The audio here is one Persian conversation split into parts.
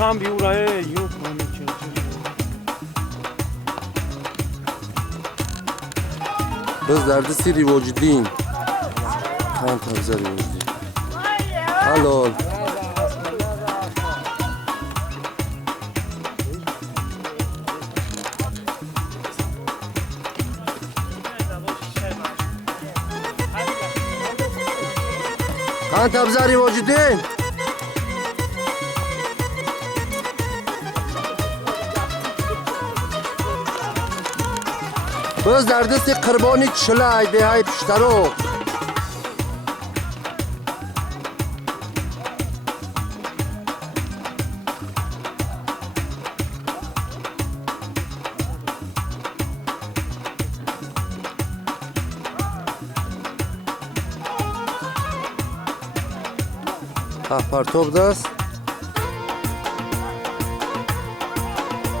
Cambio oraya yok hani Biz derdi siri vacudin. Kan tabzar vacudin. Halal. Kan tabzari vacudin. Biz derdisi قربانی چلای دههای پیشترو پرتوب دست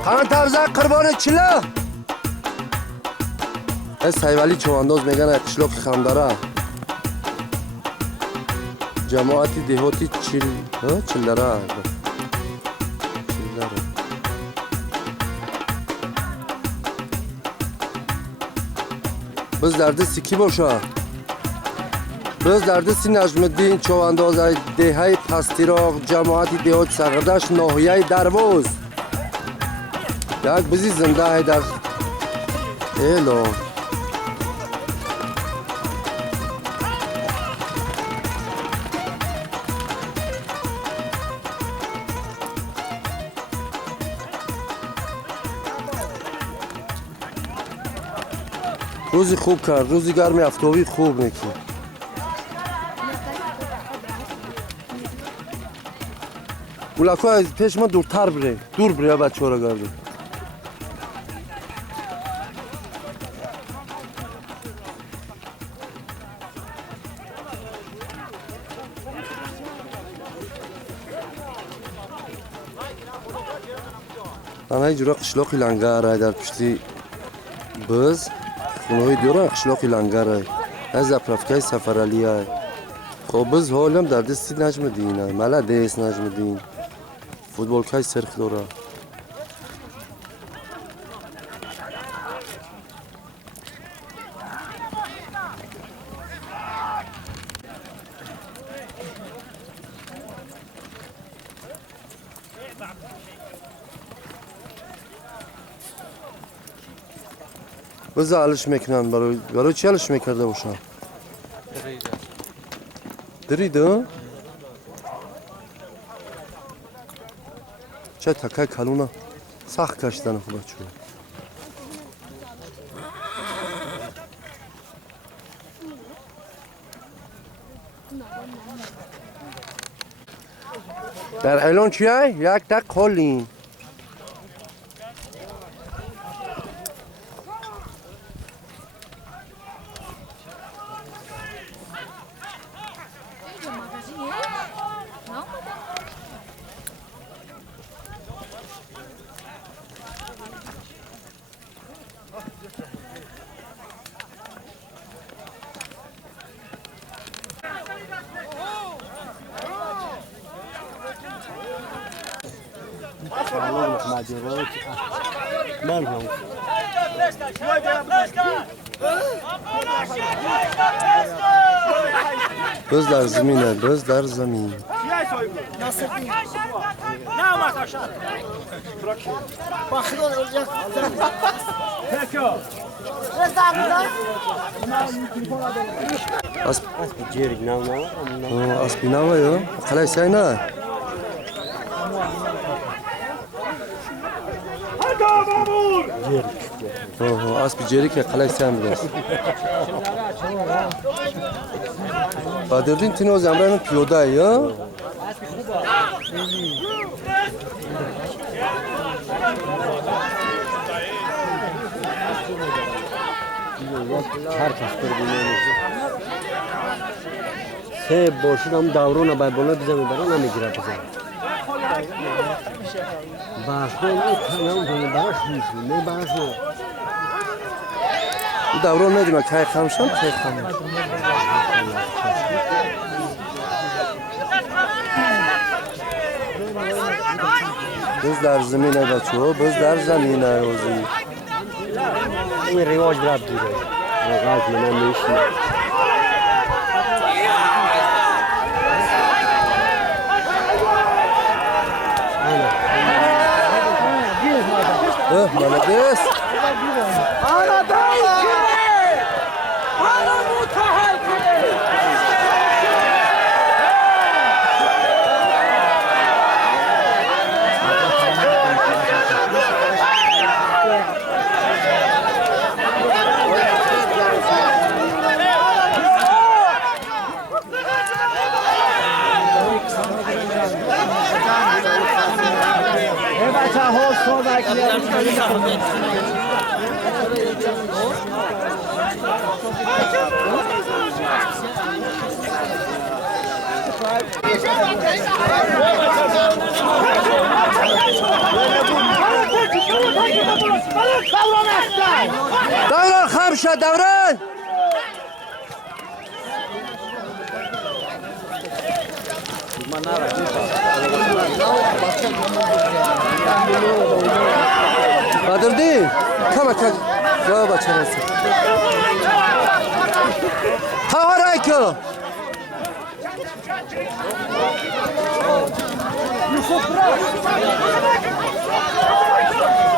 قران تبزه قربانی چلا سایوالی چوانداز میگن قشلاق خنداره جماعتی دهاتی چلدره biz derdisi ki boşa biz derdisi نجم‌الدین چوانداز دههای پستیراق جماعتی دهات سرگردش ناحیه درواز یک بزی زنده در ایلو روزی خوب کرد روزی گرمی افتابی خوب میکنه اولاکو از پیش ما دورتر بره دور بره بچه ها را گرده انا اینجورا قشلاقی لنگره در پشتی biz خونه‌های دیوران قشلاقی لنگره از اپرافکای سفرالیه خب biz حالم در دستی نجم‌الدینه ملا دست نجم‌الدین فوتبالکای سرخ داره biz alış mekanın برای چی alış میکرده باشن دریده چه تکای کلونه سخت کشتن خوبه چون در اعلان چیه؟ یک تک خالین biz در زمینه biz در زمین Nasıl değil? Ne var aşağı? Bakın olacak. Peki. Rezamda. Ciğerik ne var? Aspina var ya. Kalay sen ne? Aspi ciğerik ya kalay sen biraz. Badırdin tino zamranın piyoda ya. Herkes birbirine Se boşuna davrona bay bola bize mi bana mı girer bize? Başka ne kanal böyle başlıyor. Ne başlıyor? davron ne demek? Kayıkhamışam, kayıkhamış. Biz در زمینه بچه ها biz در زمینه روزی این رواج براب دیگه رواج من میشیم молодец davron خمشه davron Badırdı. Kama kama. Ya bacağınızı. Havaray ki.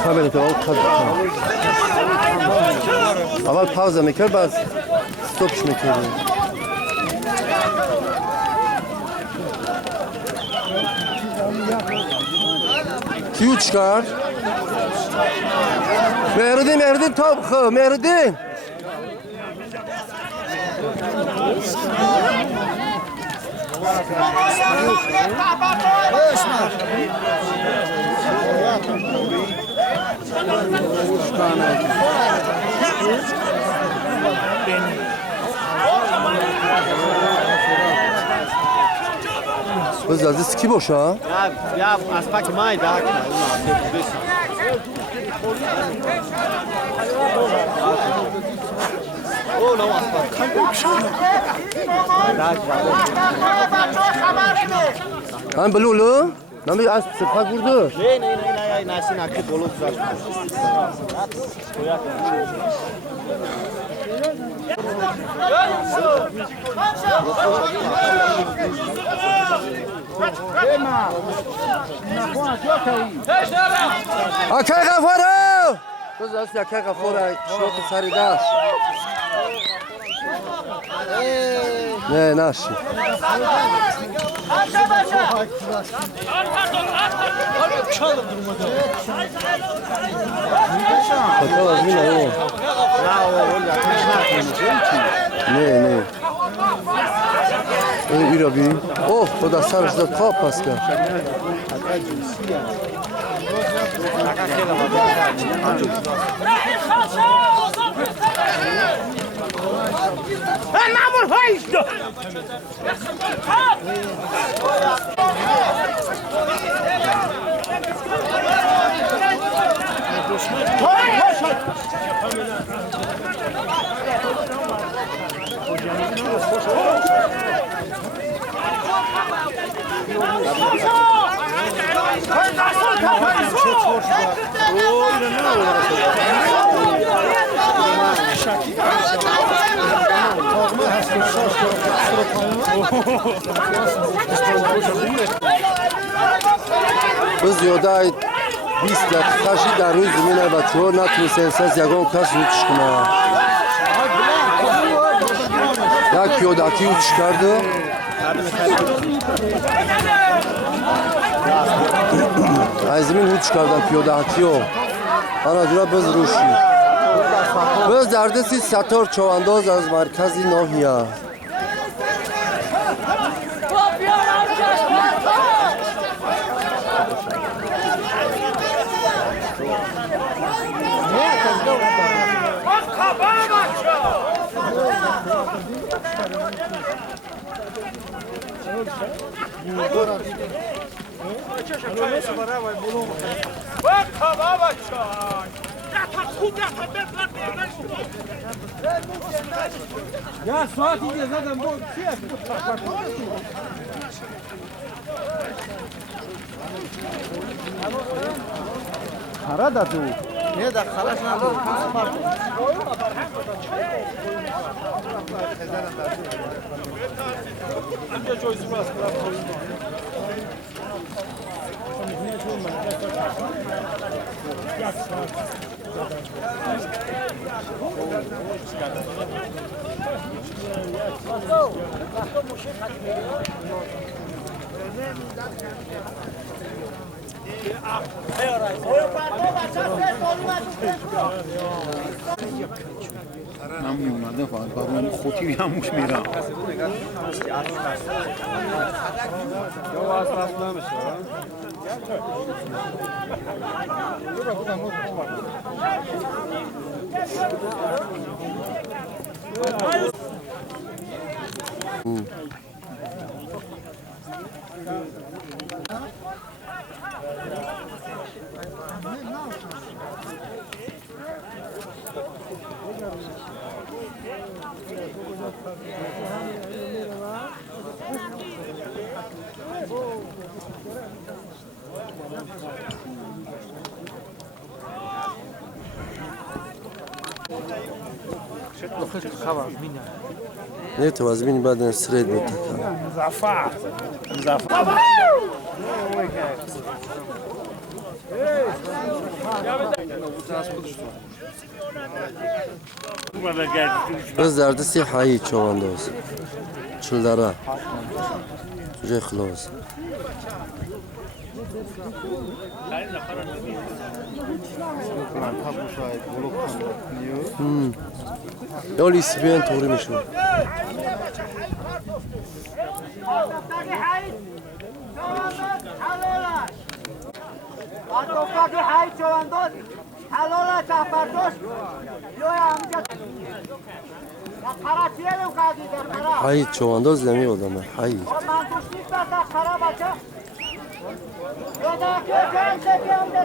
Kamera tamam tamam. Aval pauza meker baz. Stop meker. Kiyu çıkar. Mehrdin tabkı, Mehrdin. Biz aziz ki boş ha? Ya aspak may da hakna. O no aspak. Han belulu? Nami az sıfak vurdu. Ne nasin akı bolu güzel. Akay gafara! Biz az akay gafara şok sarıdaş. Ne naşı? Bakalım ne o? Ne? Bir abi. Oh, o da sarıcda kapaska. Namur haydi. Biz yoda 20 dakikaşı در روز زمینه بچه ها نتونستن از یگان کس رو چشکنه یک پیادکی رو چشکرده از زمین رو چشکردن پیادکی ها انا دورا بز روشی بز در دستی ستار چوانداز از مرکزی ناحیه Ya saat iyice zaten bu şey yapıyor. Kara da du. Ne de kara sana du. من میومدم فقط بابام خوتی هموش میرم نه تو از بینی بعد سرید بتکن بس دردستی حایی چوانداز چلدره جای خلاص یالی سیبین طوری میشون Atofaki hay çoğandos, halola çapardos, yoya amca. Ya kara tiyelim kadıdır kara. حایی چوانداز نمی آدمه حایی O mantuşluk da kara baca. Yoda köken çekiyemde.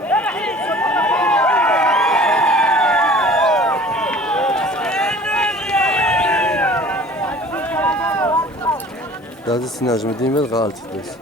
دردستی نجمدین بد غلطی دست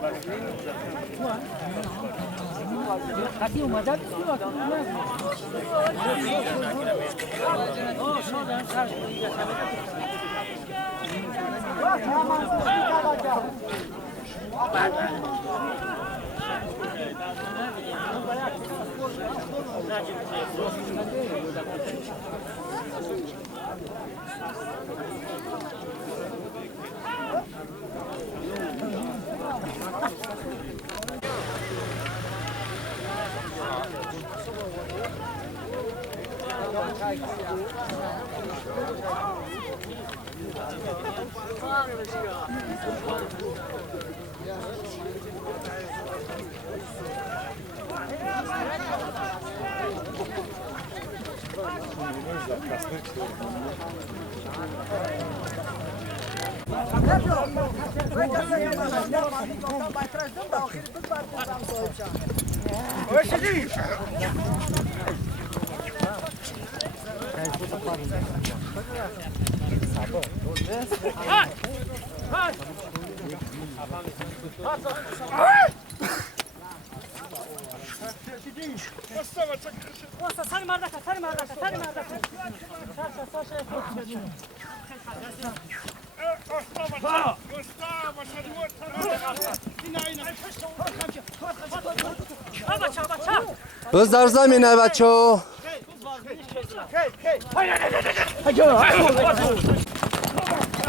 بز در زمینه بچه ها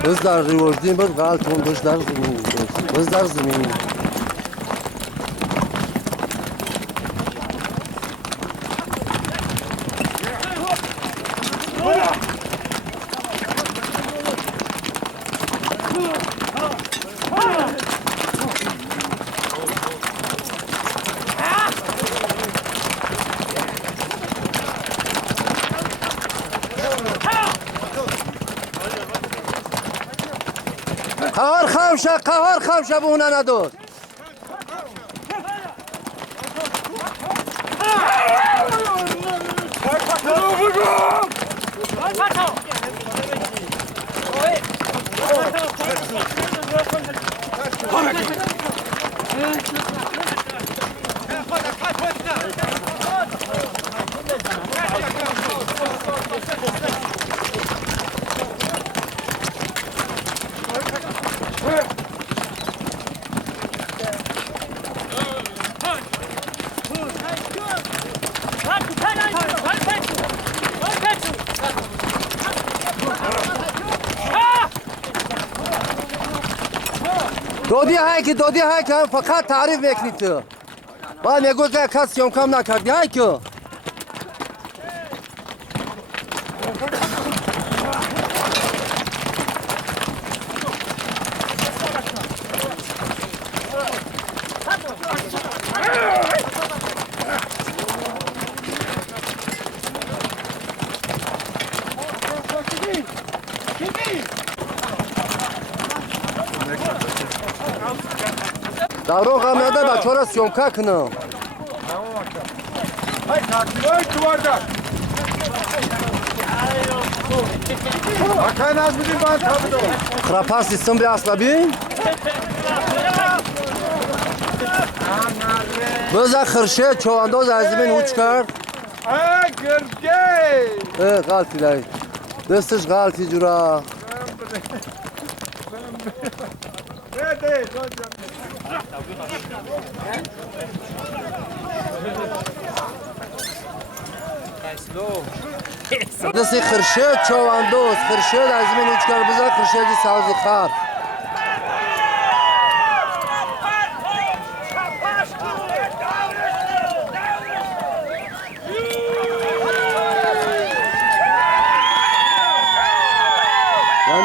بز در ریوردین بز غلط کن بز در زمین بز در زمین قهار خمشه بونه ندار دادی های که فقط تعریف میکنی تو بعد میگوز که کسی هم کم نکردی های که دارو غم نده بچه را سیومکه کنم Hay taksiler duvarda. Hakan az bizim ben tabii de. خراپر سیستم بیا اصلا بین بزا خرشه چوانداز از زمین هوچ کرد Aa gırgey. غلطی داری دستش غلطی جورا Nerede? دستی خرشه چوانداز خرشه از زمین هوچ کرد بزا خرشه دی سازی خار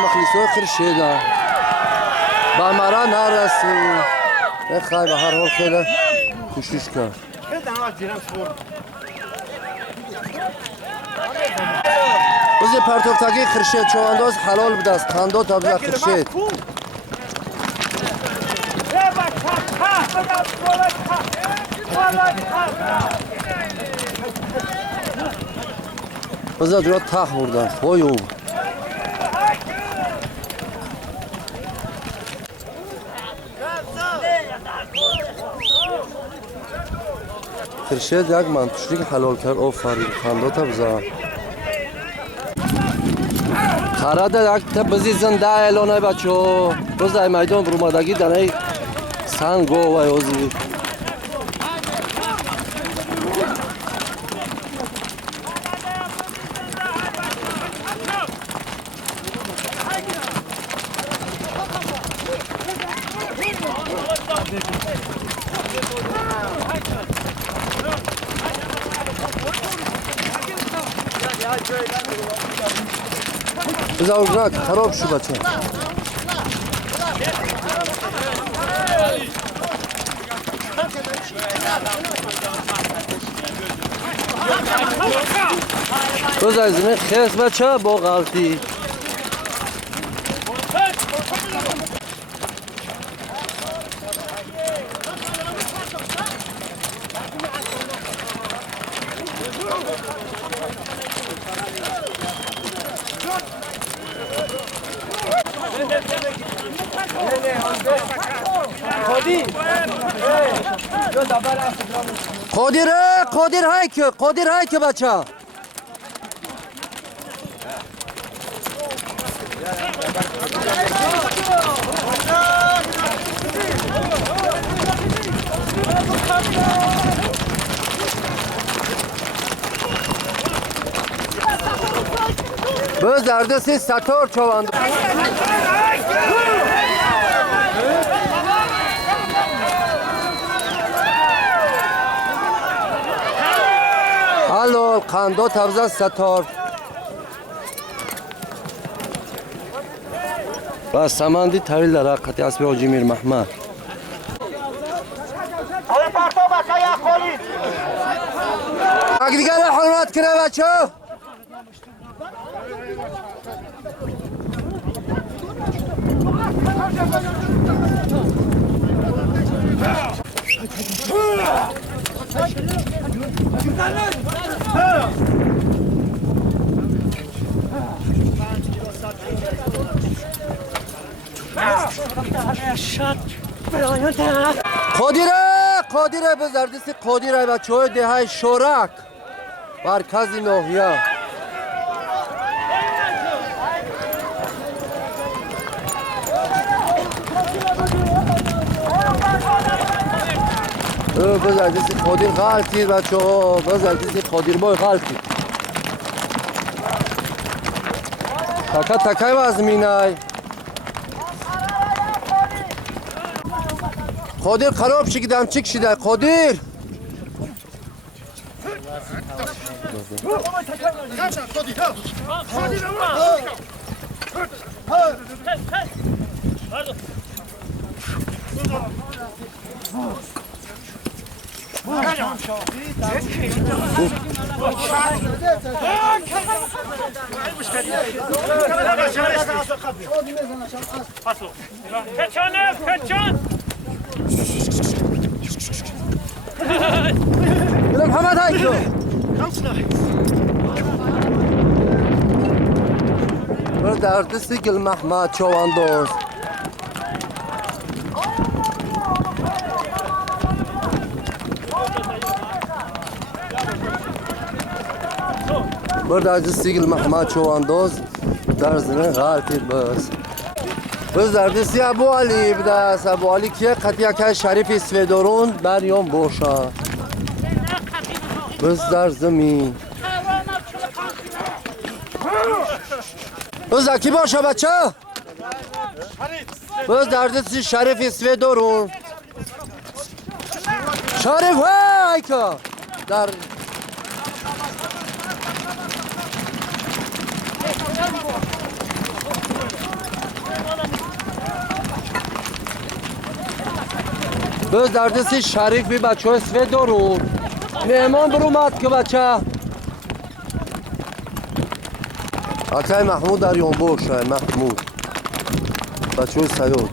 مخلصو خرشه دا با مرا نرسی بخوای به هر حال خیلی کوشش کن بزی پرتوفتگی خرشه چوانداز حلال بوده است خنده تا بزا خرشه بزا جورا تخ بردن خوی او خرشه دیگ من توشتی حلال کرد آفرین خنده تا بزا خراده یک تا بزی زنده اعلانه بچه بزای میدان برومدگی دنه سنگو و اوزی بزا اجرات خراب شو بچه بزا زمین خیس بچه با غلطی قادر های که بچه بز در دستی ستار چواند حلال قندا تبزه ستار و سمندی طویل در حقیقتی اسب حاجی میر محمد دیگر حرمت کنه بچه قادره به زردیسی قادره بچه های دهه شورک مرکز ناحیه به زردیسی قادر غلطید بچه ها به زردیسی قادر بای غلطید تکه وزمینه قادر خراب شدم چی کشیده قادر محمد هایکو در دستی گل محمد چواندوز در دستی گل محمد چواندوز در زنه غلطی بس در دستی ابو علی بدست ابو علی که قطعه که شریف سویدارون بریان باشا بس در زمین بس کی باشه بچه بس در دستی شریف سویدارون شریف های که در بس در دستی شریف بی بچه های سویدارون مهمان برو مد که بچه بچه محمود در یون باشه محمود بچه های سیاد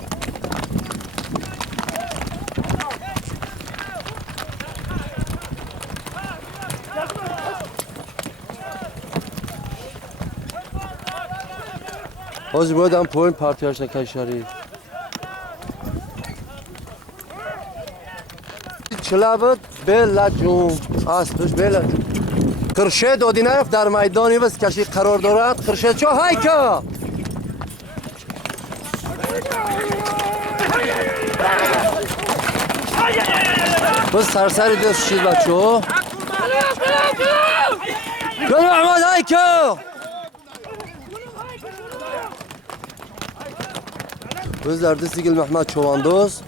حاجی باید هم پایین پرتیاش نکن شریف چلابت بله جون اسبش بله جون خرشه دادی نرفت در میدانی بس کشی قرار دارد خرشه چه های که بس سرسری دست شید بچه ها گل محمد های که بس در دستی گل محمد چواندوز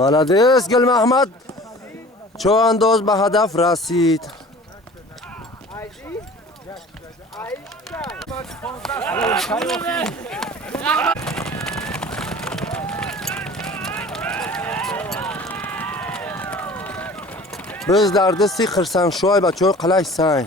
مالادیس گل محمد چواندوز به هدف رسید بز در دستی خرسنگ شوی بچه های قلعه سنگ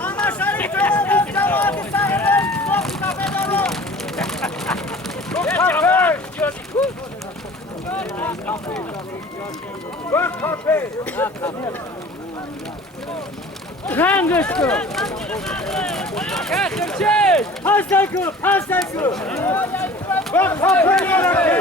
Mama Şerif Cevabı Cevabı Sarı'nın çok kafedolu. Bak kafe. Rangıştı. Hasanku, Hasanku. Bak kafe yaratı.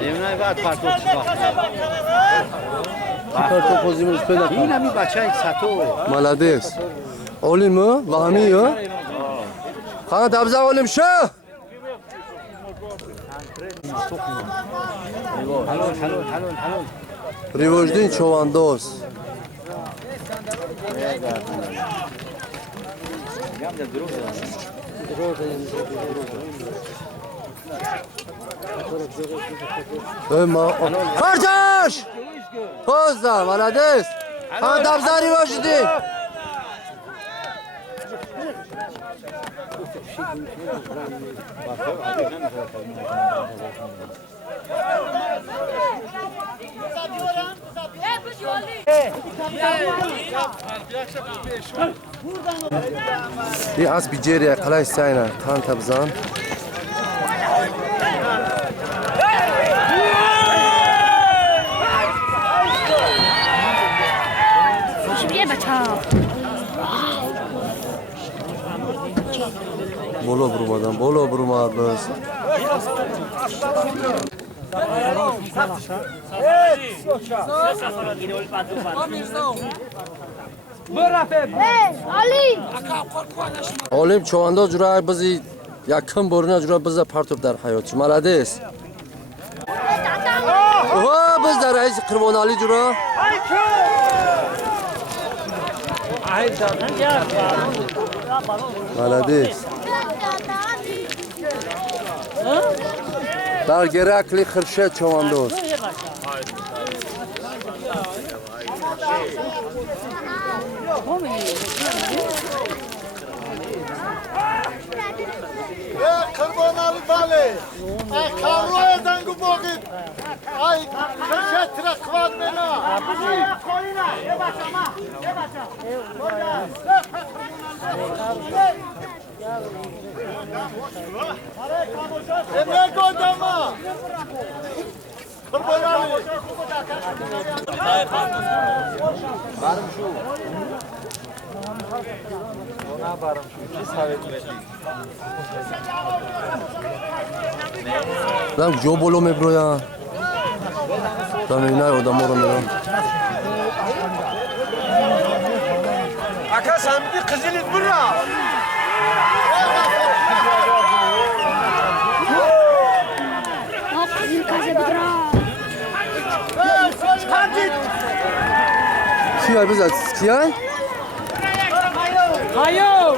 Zemine بعد پرتو چیکار پرتو پوزیمونش پیدا کن. این همی بچه سطو مالادیس. اولیم ها؟ واهمی ها؟ خانه دبزه اولیم شو! حلال حلال حلال حلال ریوژدین چواندوز. ما فرجاش! توزا مالادیس. خانه دبزه ریوژدین. این از بیجریه قلعه سینه تان تبزان بولو برمادم بولو برماد بس олим чаванда ҷурай бази якам борина ҷура база партов дар ҳаёти маладес ва баз дар раиси қурбонали ҷура маладес дар геракли хиршед чавандоз Kurbanali bale. Ay kavru edengu bogit. Ay kırşetre kvad mena. Ne godama? Kurbanali. Barım şu. Ona barım şu. Ki savetmedi. Lan jo bolo mebroya. Tamam ne odam orada. Aka sen bir kızılız bura. Ki ay biz at ki ay? Hayır.